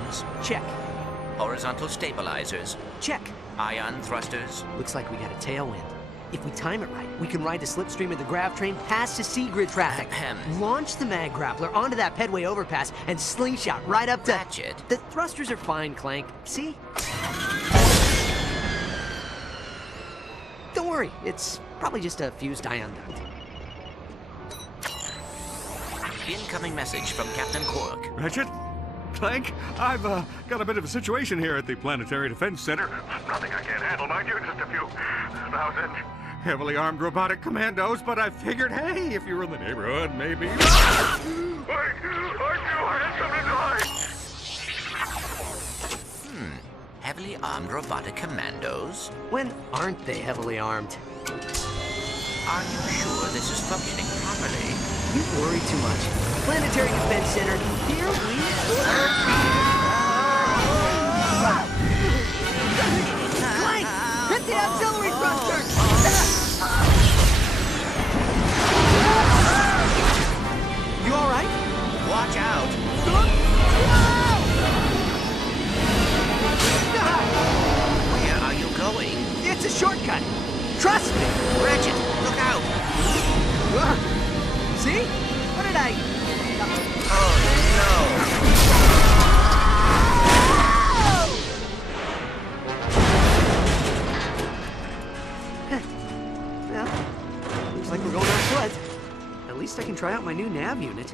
bearings. Check. Horizontal stabilizers. Check. Ion thrusters. Looks like we got a tailwind. If we time it right, we can ride the slipstream of the grav train past the sea grid traffic. Launch the mag grappler onto that pedway overpass and slingshot right up to... Ratchet. The thrusters are fine, Clank. See? Don't worry, it's probably just a fused ion duct. Incoming message from Captain Quark. Ratchet? Clank? I've got a bit of a situation here at the Planetary Defense Center. Nothing I can't handle, mind you. Just a few thousand heavily armed robotic commandos, but I figured, hey, if you were in the neighborhood, maybe... Wait! I had something to hide! Heavily armed robotic commandos? When aren't they heavily armed? Are you sure this is functioning properly? You worry too much. Planetary Defense Center, here we Clank! Hit the auxiliary thruster! You all right? Watch out! Where are you going? It's a shortcut. Trust me. Ratchet, look out! See? What did I... Oh, Well, looks like we're going on foot. At least I can try out my new nav unit.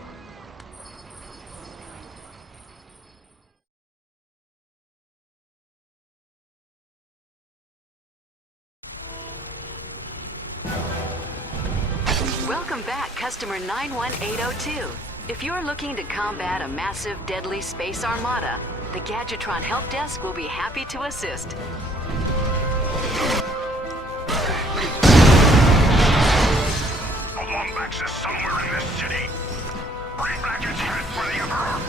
Welcome back, customer 91802. If you're looking to combat a massive, deadly space armada, the Gadgetron Help Desk will be happy to assist. The Lombax is somewhere in this city. Bring Ratchet's head for the Emperor.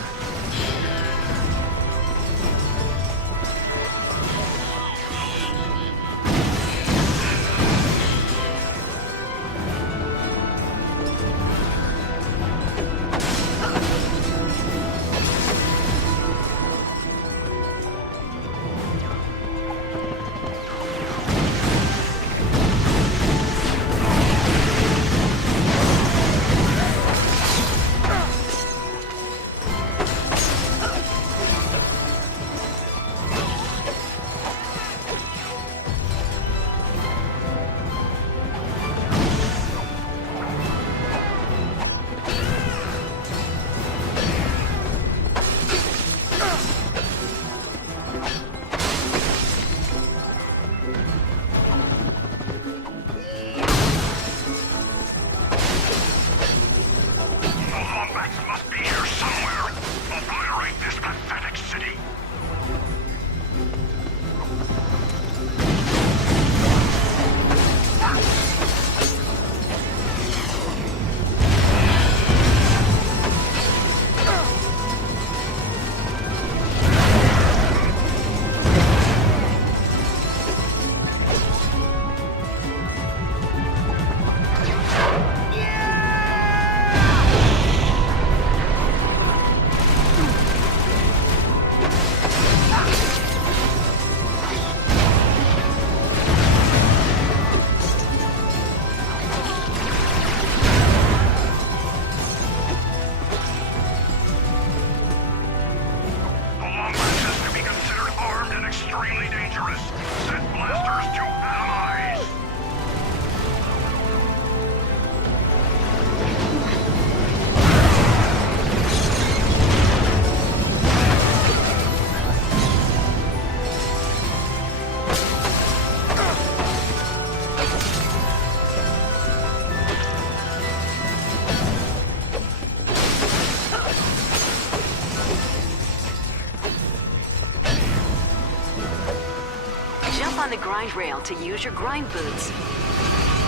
On the grind rail to use your grind boots.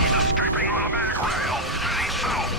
He's escaping on a mag rail. Heading south.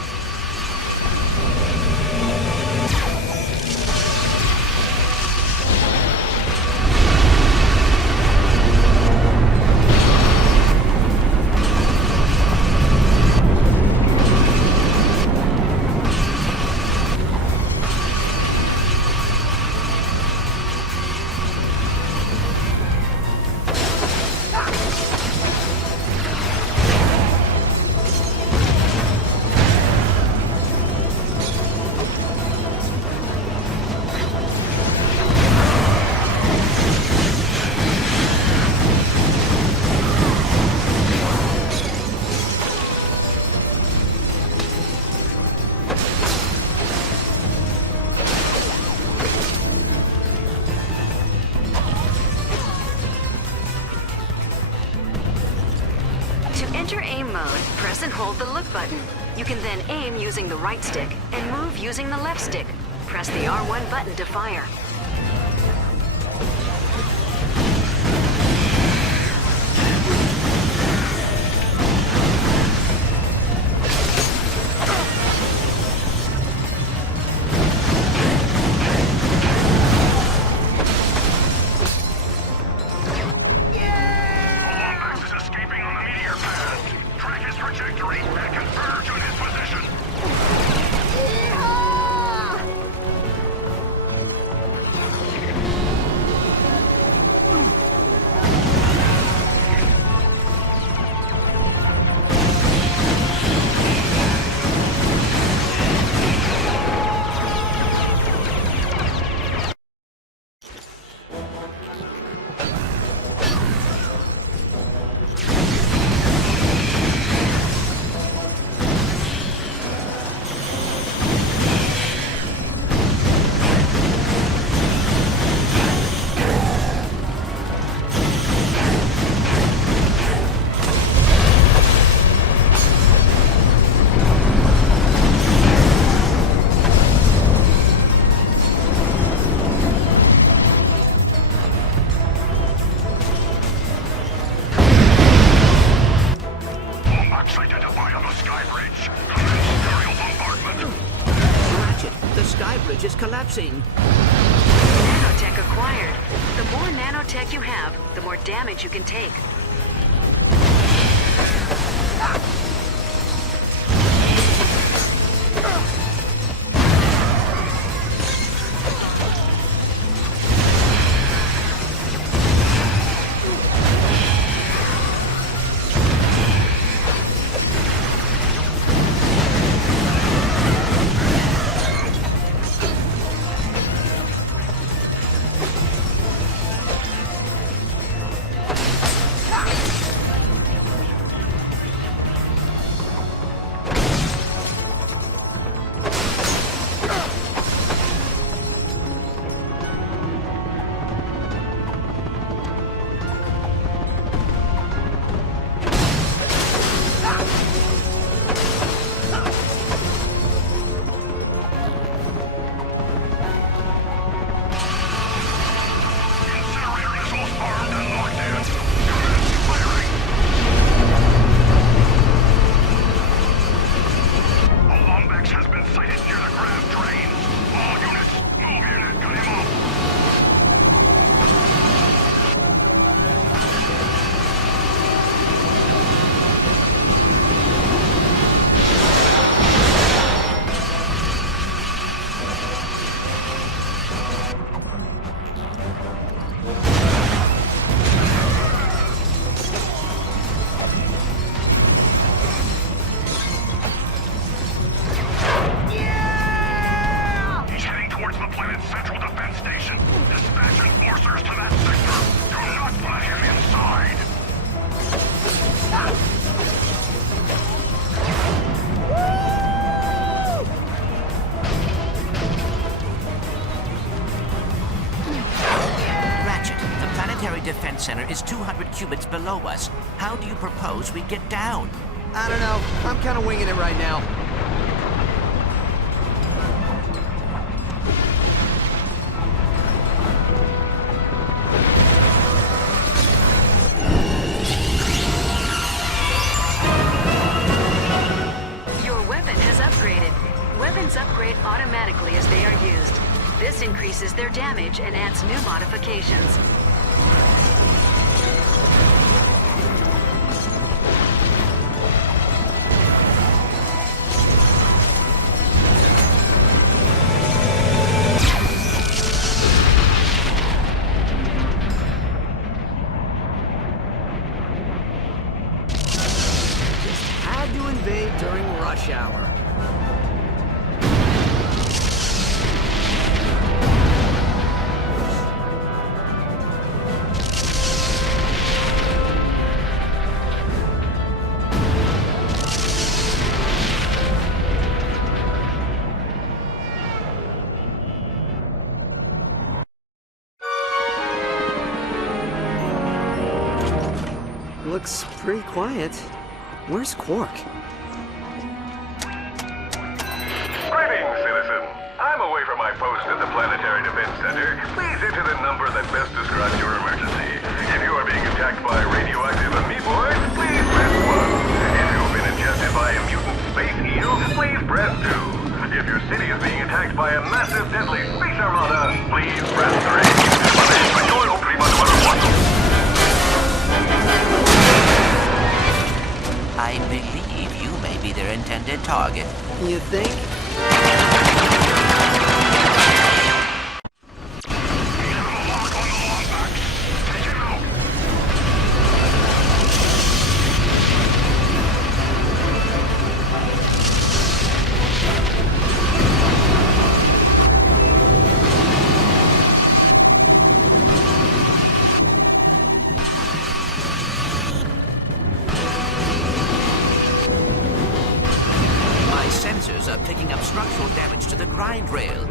Press and hold the look button. You can then aim using the right stick and move using the left stick. Press the R1 button to fire. Is collapsing. Nanotech acquired. The more nanotech you have, the more damage you can take. Defense Center is 200 cubits below us. How do you propose we get down? I don't know. I'm kind of winging it right now. Your weapon has upgraded. Weapons upgrade automatically as they are used. This increases their damage and adds new modifications. During rush hour. Looks pretty quiet. Where's Quark? I'm away from my post at the Planetary Defense Center. Please enter the number that best describes your emergency. If you are being attacked by radioactive amoeboids, please press 1. If you've been ingested by a mutant space eel, please press 2. If your city is being attacked by a massive deadly space armada, please press 3. I believe you may be their intended target. You think? Are picking up structural damage to the grind rail.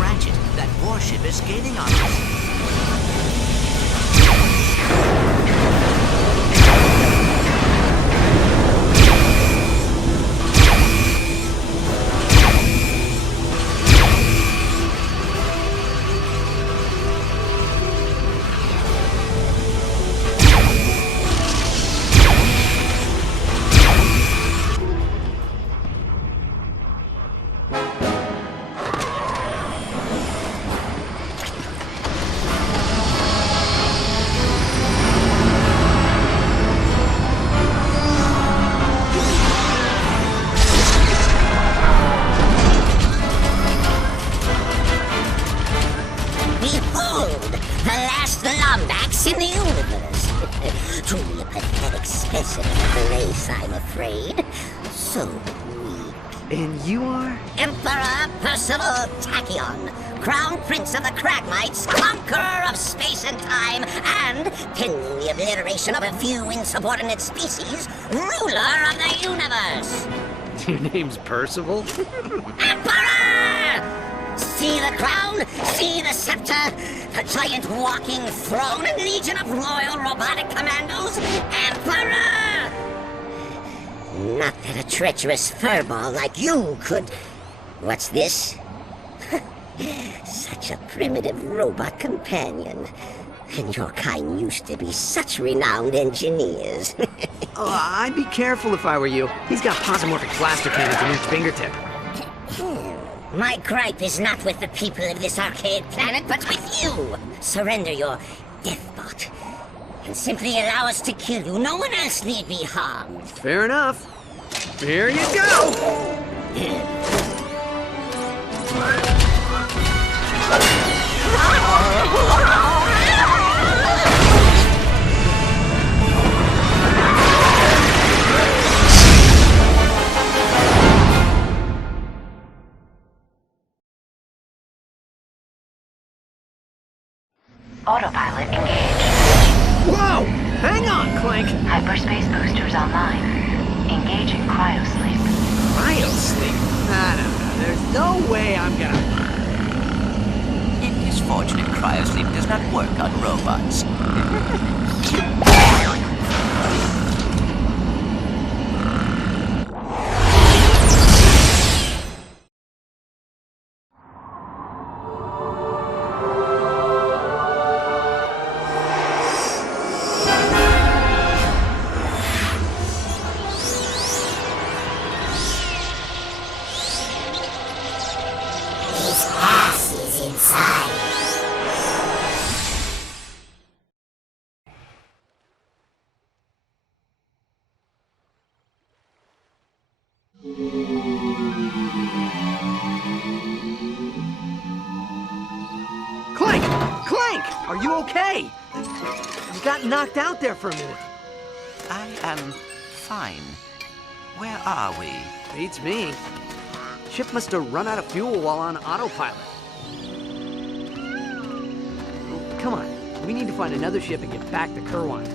Ratchet, that warship is gaining on us. In the universe. Truly a pathetic specimen of the race, I'm afraid. So weak. And you are? Emperor Percival Tachyon, Crown Prince of the Cragmites, conqueror of space and time, and, pending the obliteration of a few insubordinate species, ruler of the universe. Your name's Percival? Emperor! See the crown, see the scepter, a giant walking throne and legion of royal robotic commandos, Emperor! Not that a treacherous furball like you could... What's this? Such a primitive robot companion. And your kind used to be such renowned engineers. Oh, I'd be careful if I were you. He's got posomorphic blaster cannons in each fingertip. My gripe is not with the people of this arcade planet, but with you! Surrender your deathbot, and simply allow us to kill you. No one else need be harmed. Fair enough. Here you go! Autopilot engaged. Whoa! Hang on, Clank! Hyperspace boosters online. Engaging cryosleep. Cryosleep? No. There's no way I'm gonna... It is fortunate cryosleep does not work on robots. Clank! Clank! Are you okay? You got knocked out there for a minute. I am fine. Where are we? Beats me. Ship must have run out of fuel while on autopilot. Come on. We need to find another ship and get back to Kerwine.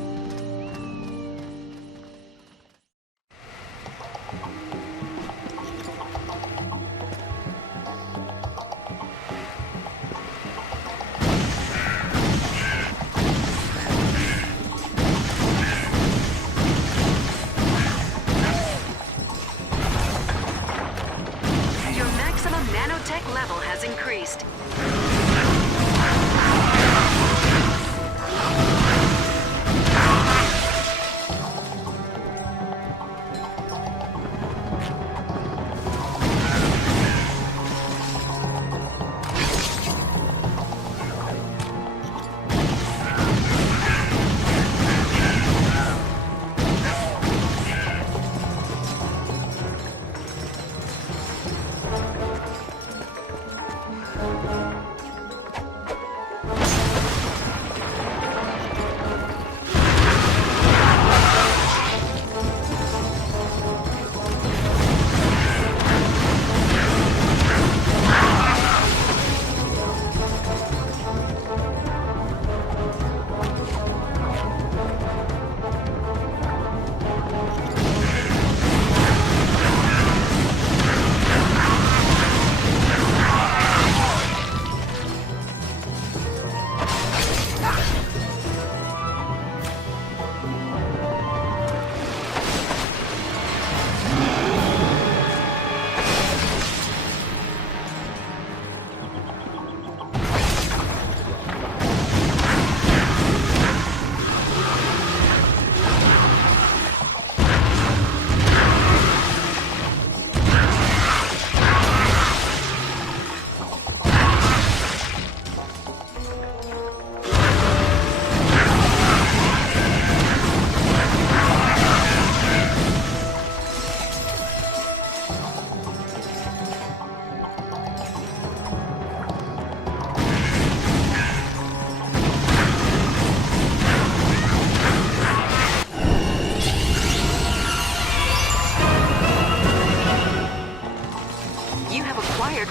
tech level has increased.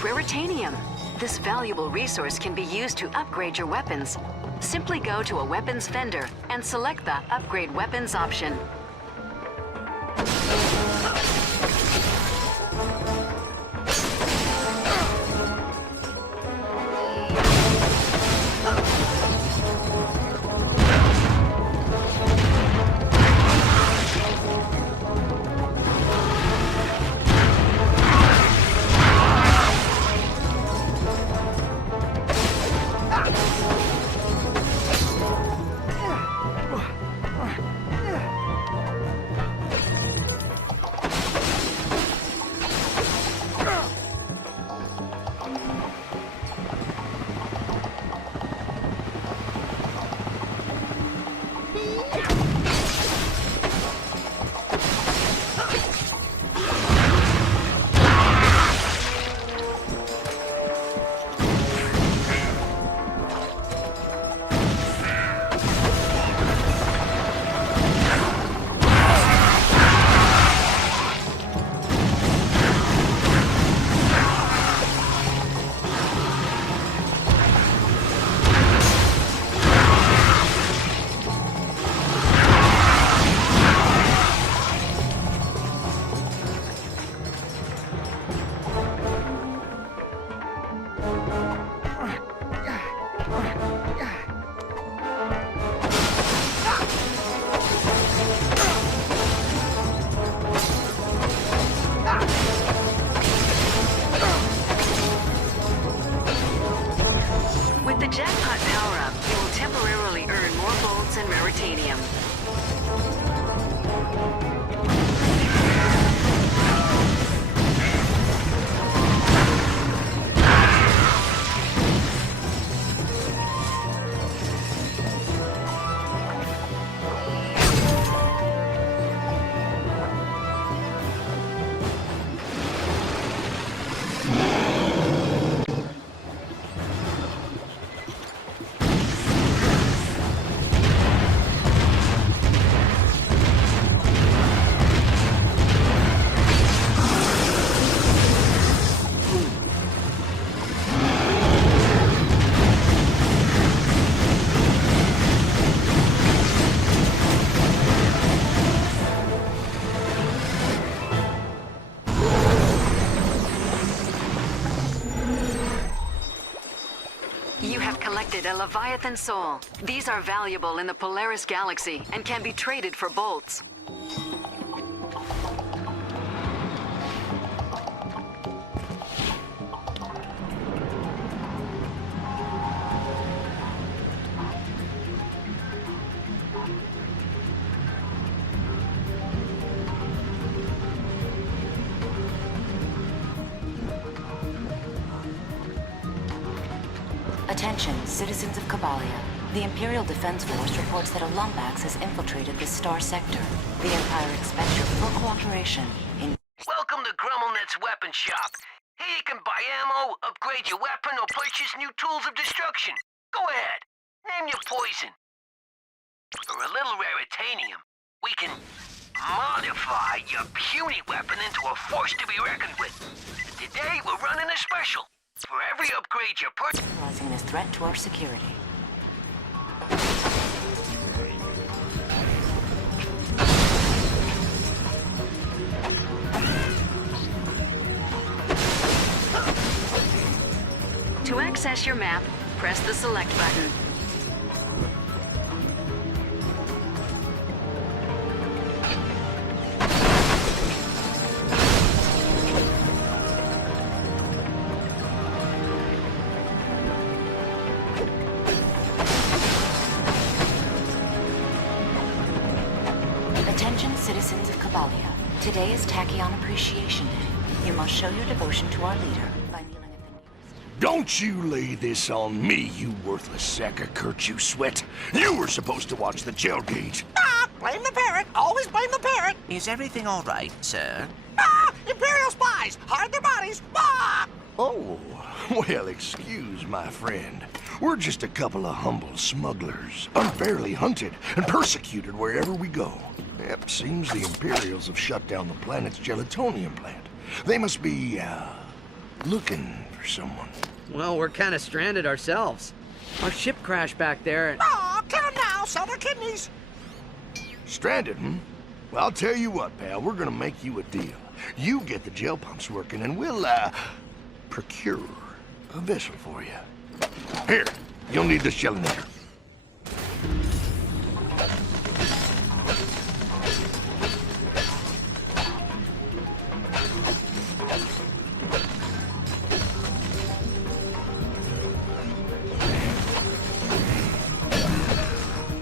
Raritanium. This valuable resource can be used to upgrade your weapons. Simply go to a weapons vendor and select the Upgrade Weapons option. With the jackpot power-up, you will temporarily earn more bolts and raritanium. You have collected a Leviathan soul. These are valuable in the Polaris Galaxy and can be traded for bolts. Attention, citizens of Kabalia. The Imperial Defense Force reports that a Lumbax has infiltrated the Star Sector. The Empire expects your full cooperation in... Welcome to Grummelnet's Weapon Shop. Here you can buy ammo, upgrade your weapon, or purchase new tools of destruction. Go ahead, name your poison. For a little raritanium, we can modify your puny weapon into a force to be reckoned with. Today, we're running a special. For every upgrade you purchase... Realizing this threat to our security. To access your map, press the select button. Attention, citizens of Kabalia. Today is Tachyon Appreciation Day. You must show your devotion to our leader by kneeling at the nearest... Don't you lay this on me, you worthless sack of Kurt, you sweat. You were supposed to watch the jail gate. Ah, blame the parrot. Always blame the parrot. Is everything all right, sir? Ah, Imperial spies. Hide their bodies. Ah! Oh, well, excuse my friend. We're just a couple of humble smugglers, unfairly hunted and persecuted wherever we go. Yep, seems the Imperials have shut down the planet's gelatonium plant. They must be, looking for someone. Well, we're kind of stranded ourselves. Our ship crashed back there and... Ah, kill them now. Sell their kidneys. Stranded, hmm? Well, I'll tell you what, pal, we're gonna make you a deal. You get the gel pumps working and we'll, procure a vessel for you. Here, you'll need this gelinator.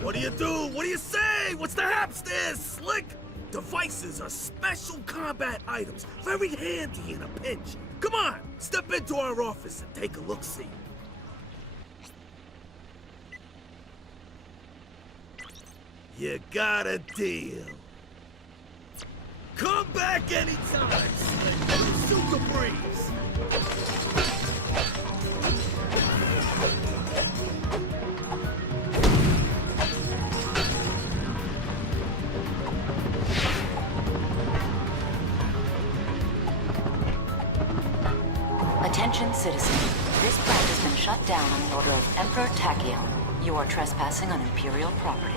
What do you do? What do you say? What's the haps there, Slick? Devices are special combat items, very handy in a pinch. Come on, step into our office and take a look-see. You got a deal. Come back anytime, Slick. Shoot the breeze. Attention, citizen. This plant has been shut down on the order of Emperor Tachyon. You are trespassing on Imperial property.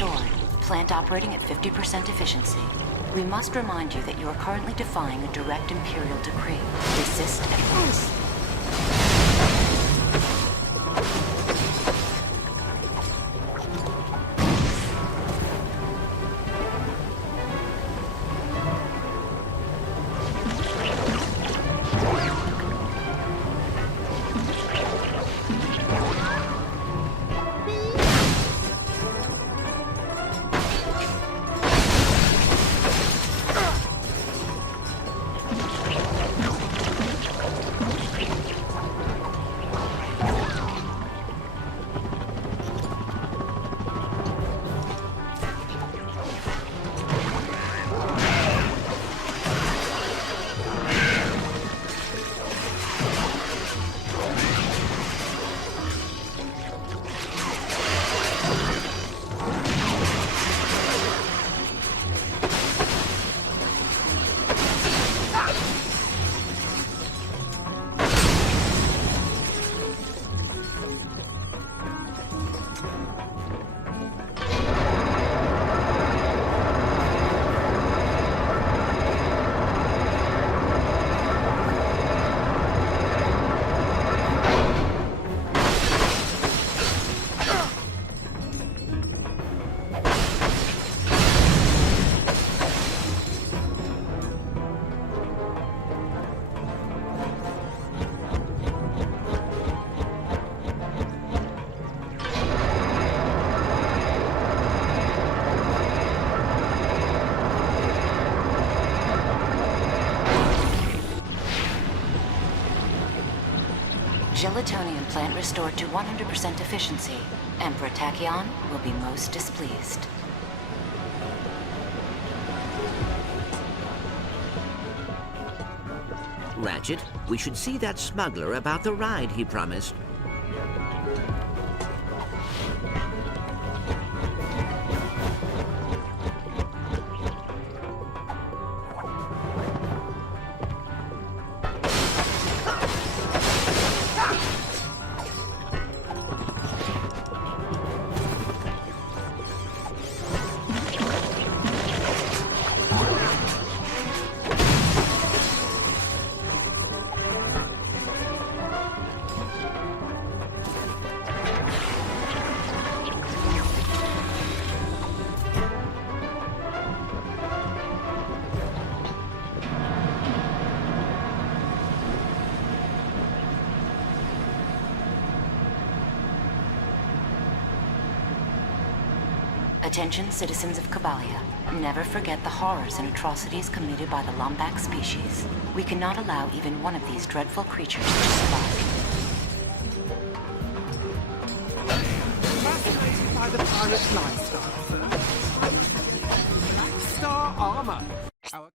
restored. Plant operating at 50% efficiency. We must remind you that you are currently defying a direct Imperial decree. Desist at once. Gelatonium plant restored to 100% efficiency. Emperor Tachyon will be most displeased. Ratchet, we should see that smuggler about the ride he promised. Attention, citizens of Kabalia. Never forget the horrors and atrocities committed by the Lombax species. We cannot allow even one of these dreadful creatures to survive. Fascinated by the pirate lifestyle, sir. Black Star armor. Our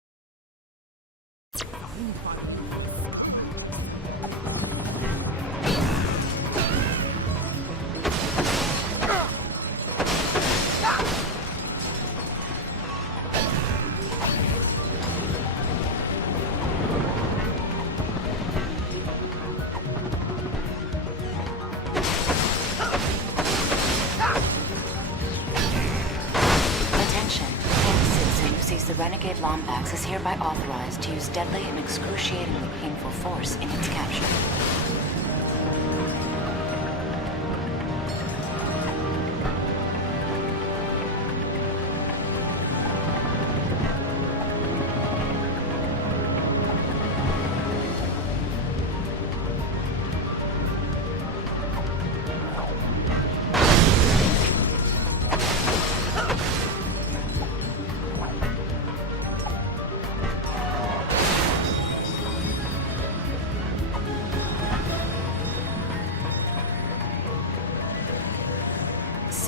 the renegade Lombax is hereby authorized to use deadly and excruciatingly painful force in its capture.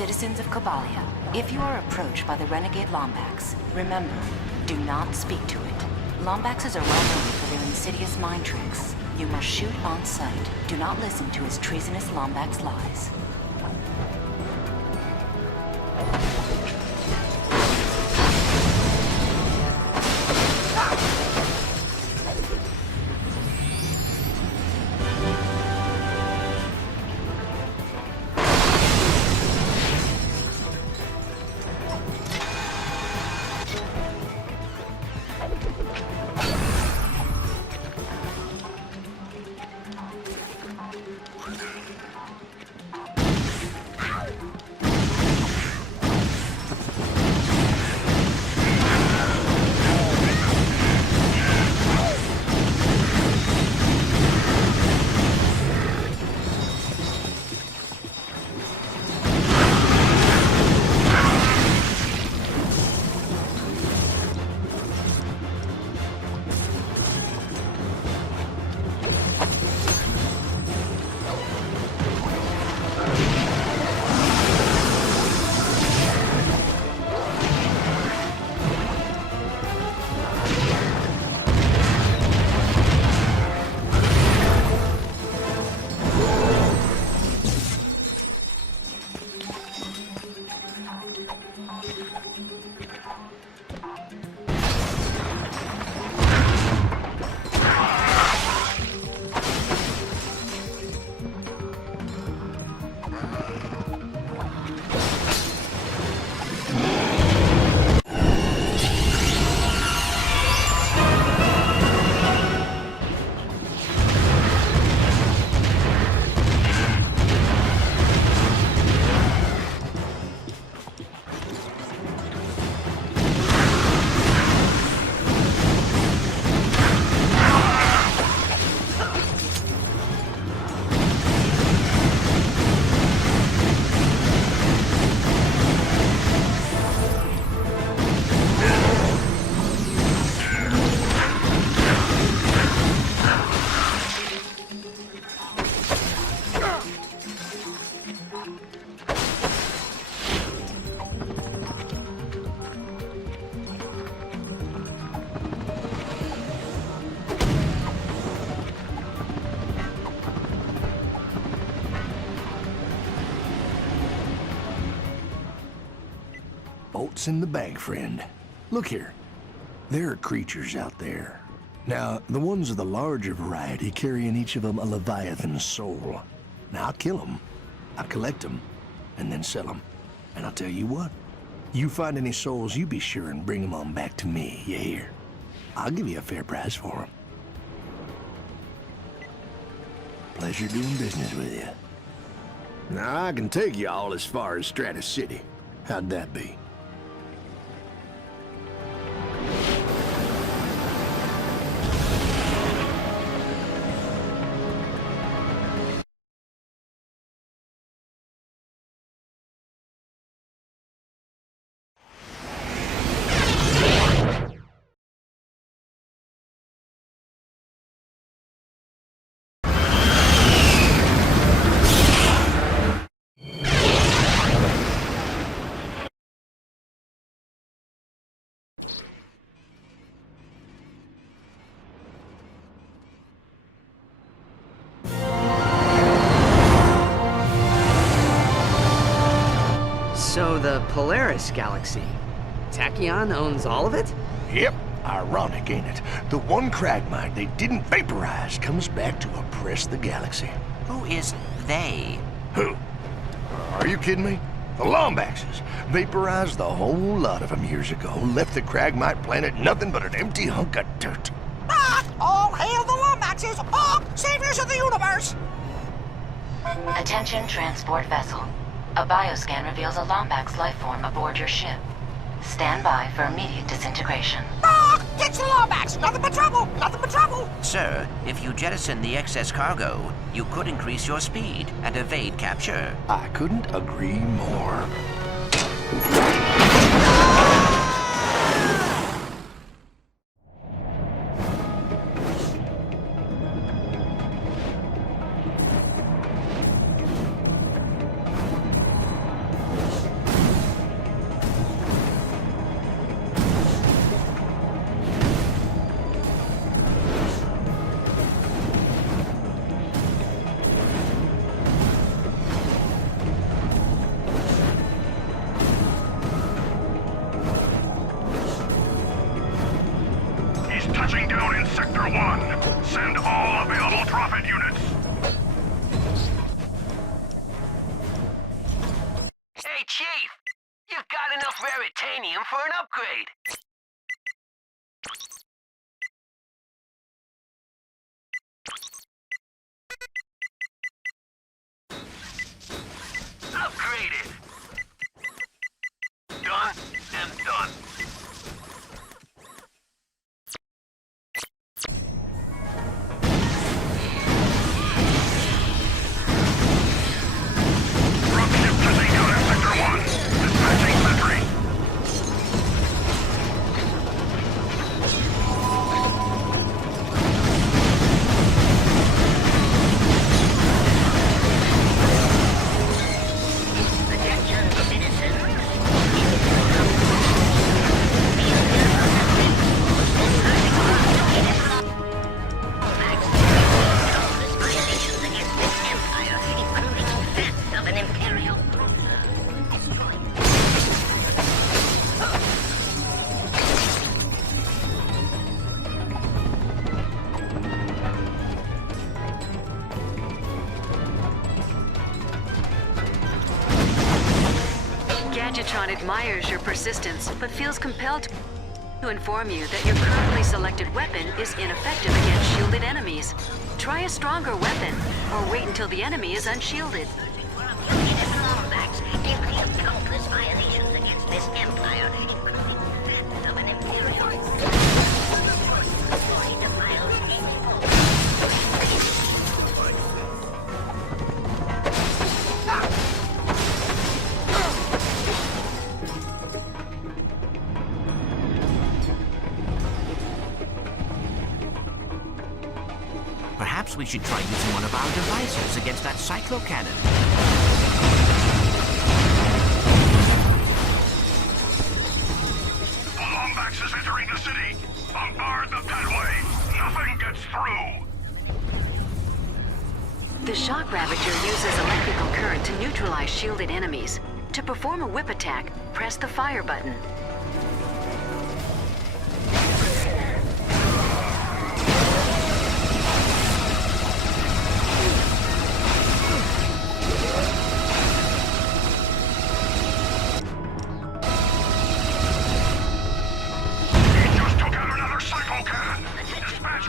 Citizens of Kabalia, if you are approached by the renegade Lombax, remember, do not speak to it. Lombaxes are well known for their insidious mind tricks. You must shoot on sight. Do not listen to his treasonous Lombax lies. Bolt's in the bag, friend. Look here. There are creatures out there. Now, the ones of the larger variety carry in each of them a Leviathan soul. Now, I'll kill them, I'll collect them, and then sell them. And I'll tell you what, you find any souls, you be sure and bring them on back to me, you hear? I'll give you a fair price for them. Pleasure doing business with you. Now, I can take you all as far as Stratus City. How'd that be? So the Polaris Galaxy, Tachyon owns all of it? Yep. Ironic, ain't it? The one Cragmite they didn't vaporize comes back to oppress the galaxy. Who is they? Who? Are you kidding me? The Lombaxes vaporized the whole lot of them years ago, left the Cragmite planet nothing but an empty hunk of dirt. All hail the Lombaxes! Saviors of the universe! Attention transport vessel. A bioscan reveals a Lombax life form aboard your ship. Stand by for immediate disintegration. Get the Lombax! Nothing but trouble! Nothing but trouble! Sir, if you jettison the excess cargo, you could increase your speed and evade capture. I couldn't agree more. Touching down in Sector 1. Send all available Prophet units. Hey, Chief! You've got enough Raritanium for an upgrade. Upgraded! Done and done. Gadgetron admires your persistence, but feels compelled to inform you that your currently selected weapon is ineffective against shielded enemies. Try a stronger weapon, or wait until the enemy is unshielded. Countless violations against this empire, including that of an imperial. Perhaps we should try using one of our devices against that cyclo-cannon. The Lombax is entering the city. Bombard the Pedway. Nothing gets through. The Shock Ravager uses electrical current to neutralize shielded enemies. To perform a whip attack, press the fire button.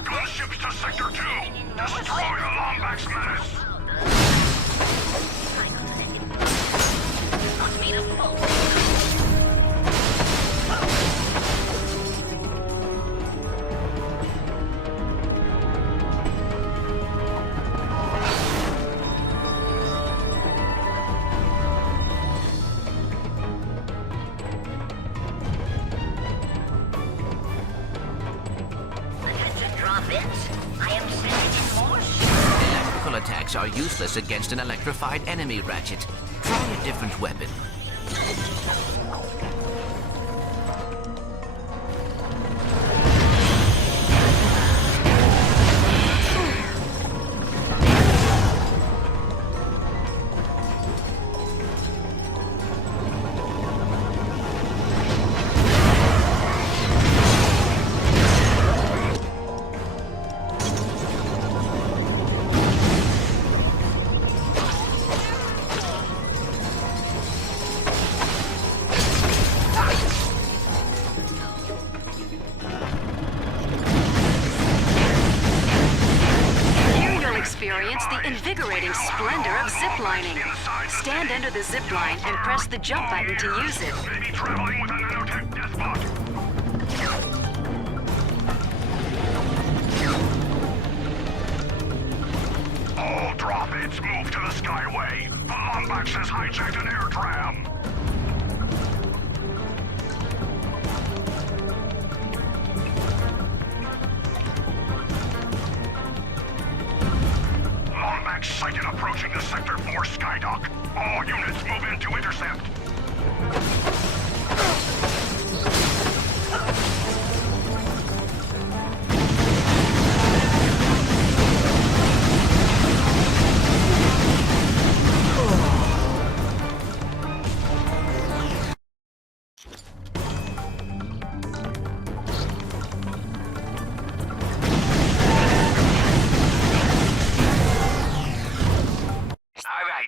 Gunships to Sector 2! Destroy the Lombax menace! Electrical attacks are useless against an electrified enemy, Ratchet. Try a different weapon. The invigorating splendor of ziplining. Stand under the zipline and press the jump button to use it. Maybe traveling with a nanotech despot. All droppits move to the Skyway. The Lombax has hijacked an air tram. Sighted approaching the Sector 4 skydock. All units move in to intercept.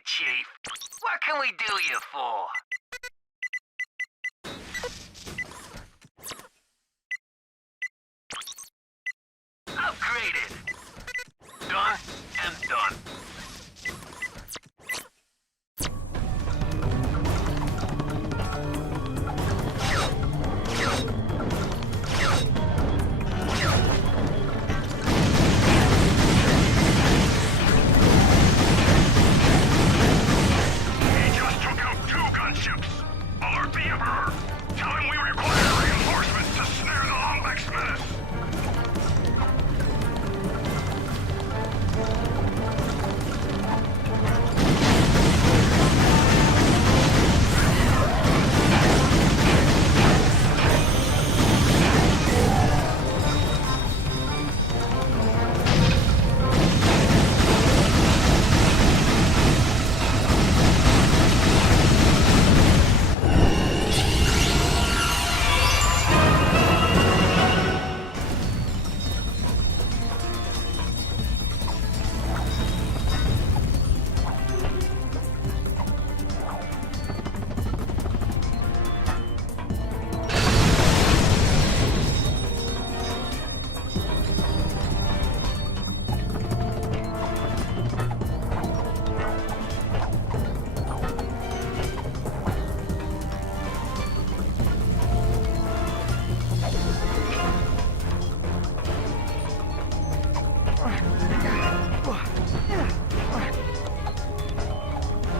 Chief, what can we do you for? Upgraded. Done and done. Alert the Emperor! Tell him we require reinforcements to snare the Lombax menace!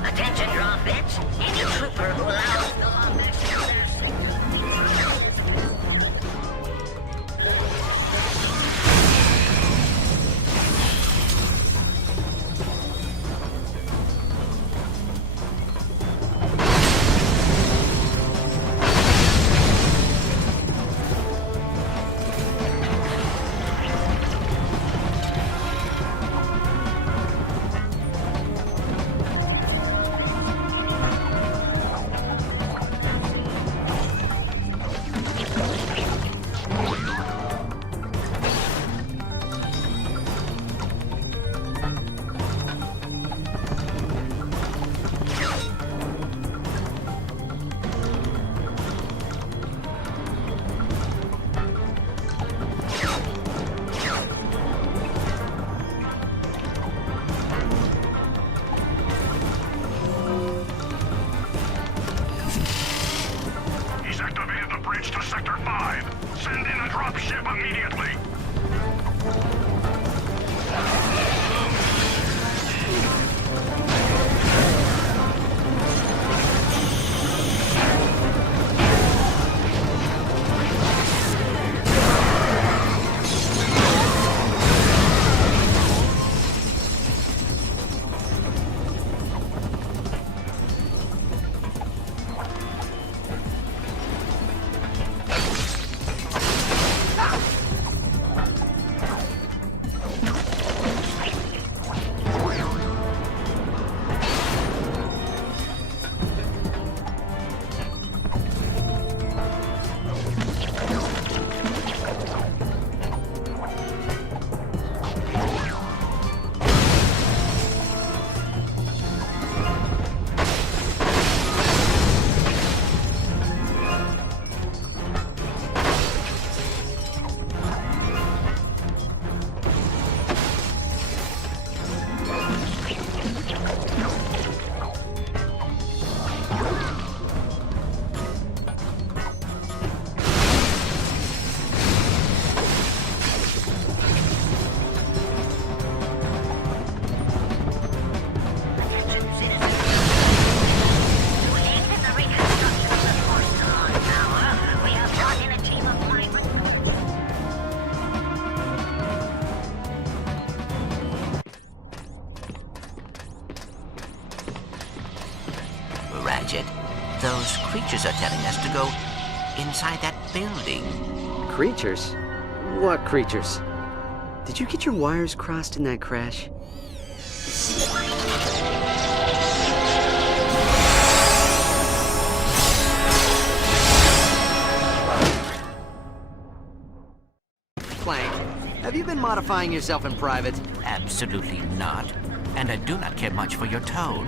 Attention, droppits. Any trooper who allows the Lombax to Approach to Sector 5. Send in a dropship immediately. Ratchet, those creatures are telling us to go inside that building. Creatures? What creatures? Did you get your wires crossed in that crash? Clank, have you been modifying yourself in private? Absolutely not. And I do not care much for your tone.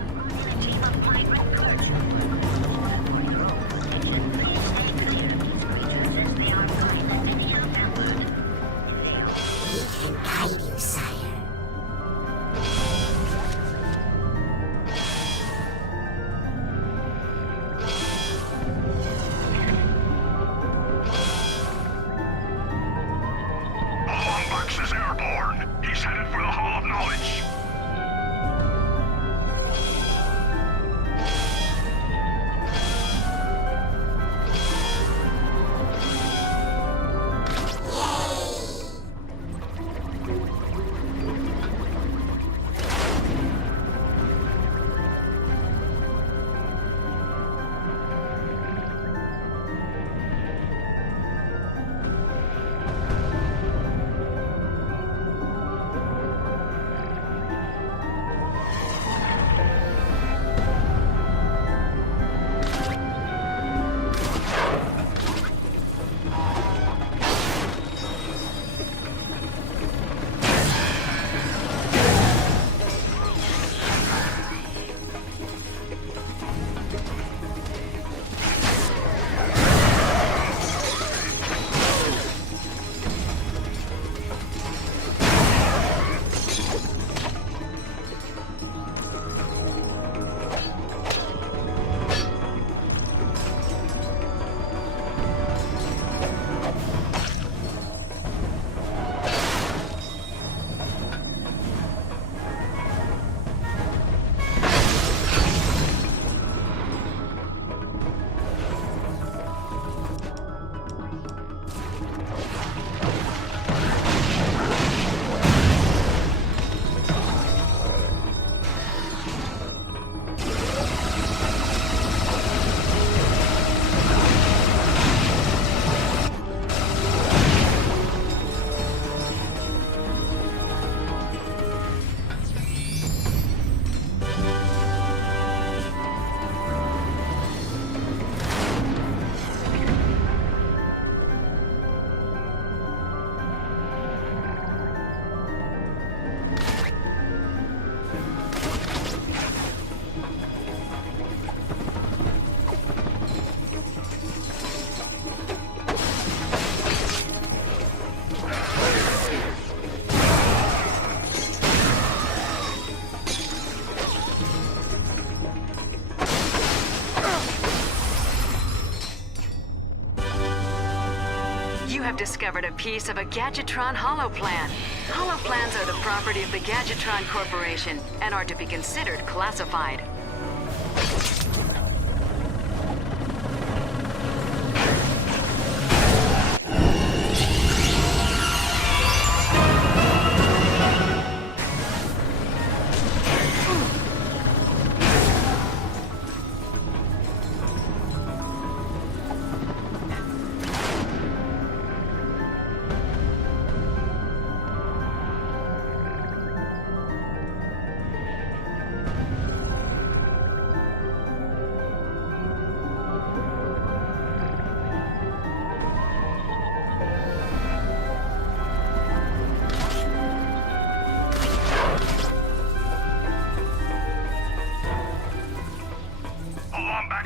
have discovered a piece of a Gadgetron holoplan. Holoplans are the property of the Gadgetron Corporation and are to be considered classified.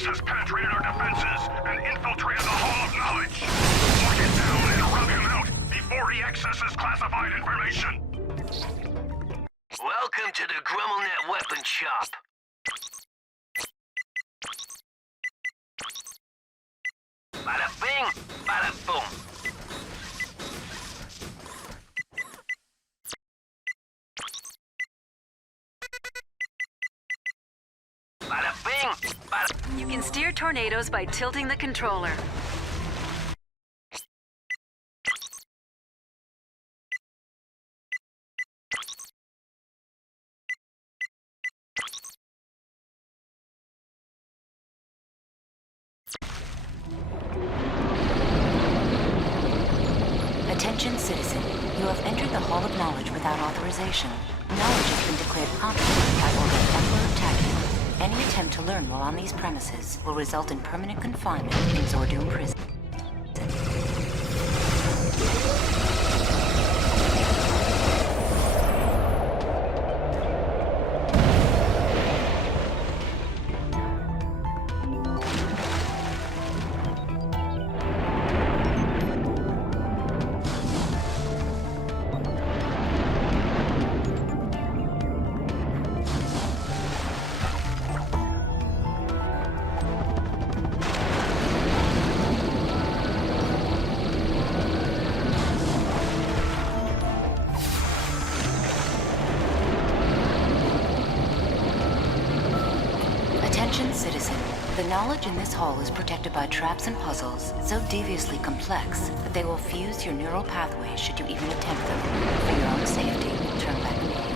Has penetrated our defenses and infiltrated the Hall of Knowledge. Lock it down and rub him out before he accesses classified information. Welcome to the GrumbleNet Weapon Shop. Bada bing, bada boom. Bada bing, bada... You can steer tornadoes by tilting the controller. Attention, citizen. You have entered the Hall of Knowledge without authorization. Knowledge has been declared competent by order of Emperor Tachyon. Any attempt to learn while on these premises will result in permanent confinement in Zordoom Prison. Attention, citizen. The knowledge in this hall is protected by traps and puzzles so deviously complex that they will fuse your neural pathways should you even attempt them. For your own safety, turn back immediately.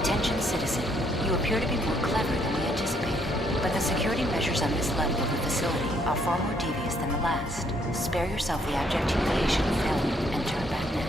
Attention, citizen. You appear to be more clever than we anticipated, but the security measures on this level of the facility are far more devious than the last. Spare yourself the abject humiliation of failure and turn back now.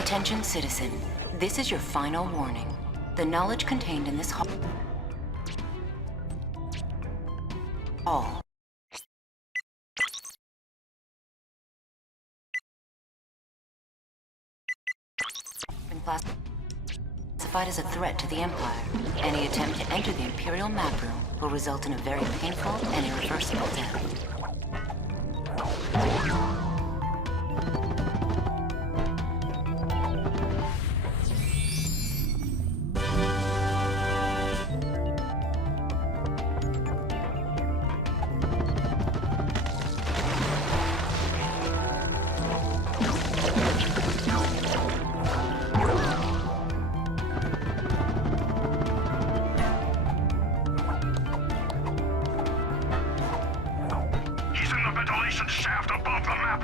Attention, citizen. This is your final warning. The knowledge contained in this hall been classified as a threat to the Empire. Any attempt to enter the Imperial map room will result in a very painful and irreversible death. Shaft above the map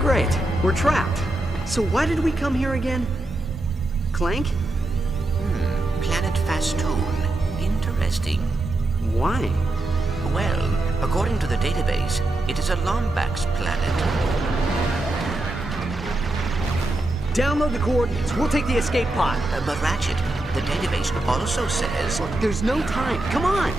Great, we're trapped. So why did we come here again? Clank? Planet Fastoon. Interesting. Why? Well, according to the database, it is a Lombax planet. Download the coordinates. We'll take the escape pod. But Ratchet, the database also says... Look, there's no time. Come on!